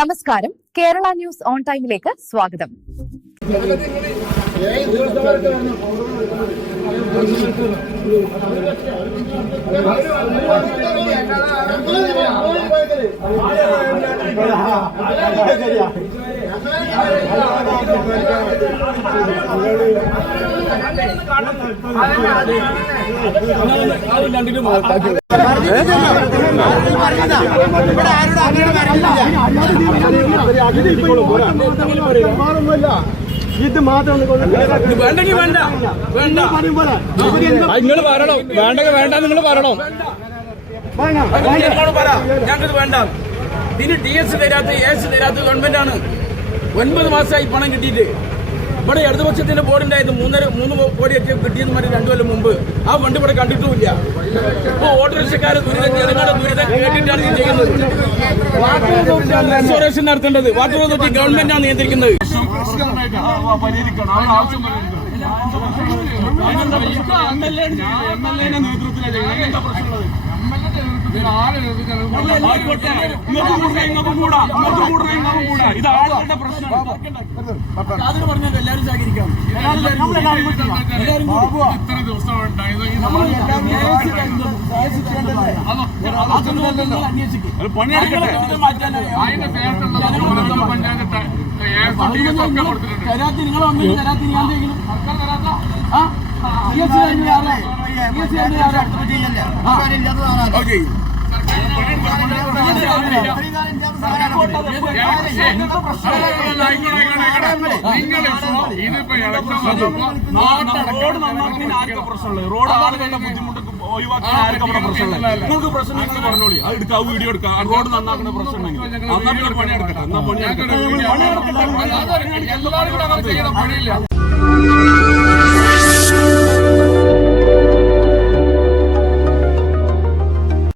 നമസ്കാരം. Kerala news on ടൈമിലേക്ക് സ്വാഗതം. ഇത് മാത്രം വേണ്ട വേണ്ട നിങ്ങൾ പറയണം വേണ്ടെങ്കിൽ വേണ്ട. നിങ്ങൾ പറയണം ഞങ്ങൾക്ക് വേണ്ട ഇതിന് ഡി എസ് തരാത്ത എസ് തരാത്ത ഗവൺമെന്റ് ആണ്. ഒൻപത് മാസമായി പണം കിട്ടിയിട്ട്. ഇവിടെ ഇടതുപക്ഷത്തിന്റെ ബോർഡ് ഉണ്ടായത് മൂന്നര മൂന്ന് കോടി ഒക്കെ കിട്ടിയെന്ന് പറഞ്ഞ് രണ്ടു കൊല്ലം മുമ്പ്. ആ വണ്ടി ഇവിടെ കണ്ടിട്ടുമില്ല. ഇപ്പൊ ഓട്ടോറിക്ഷക്കാര് ദുരിതം ജനങ്ങളുടെ ദുരിതം കേട്ടിട്ടാണ് ചെയ്യുന്നത്. നടത്തേണ്ടത്. വാട്ടർ അതോറിറ്റി ഗവൺമെന്റാണ് നിയന്ത്രിക്കുന്നത്. ഇത് ആളുകളുടെ പ്രശ്നമാണ് യാതൊരു പറഞ്ഞാൽ എല്ലാവരും സഹകരിക്കാം. ഇത്ര ഉണ്ടായത് പണിയെടുക്കട്ടെ. അതിന്റെ തരാത്തി നിങ്ങൾ വന്നിട്ട് തരാത്തി ഞാൻ എന്തെങ്കിലും ആ P S C P S C നിങ്ങളിപ്പോ ഇതിപ്പോ ഇലക്ഷൻ വന്നപ്പോ റോഡ് നന്നാക്കുന്നതിന് ആർക്കും പ്രശ്നമുള്ളത് റോഡ് ആളുകളുടെ ബുദ്ധിമുട്ട് ഒഴിവാക്കാൻ ആർക്കും അവിടെ നിങ്ങൾക്ക് പ്രശ്നം നിങ്ങൾ പറഞ്ഞോളി അത് എടുക്കാം വീഡിയോ എടുക്കാം റോഡ് നന്നാക്കുന്ന പ്രശ്നം ഉണ്ടെങ്കിൽ പണി പിന്നെ പണിയെടുക്കട്ടെ എന്നാ പണിയെടുക്കട്ടെ എല്ലാവരും കൂടെ ചെയ്യണ പണിയില്ല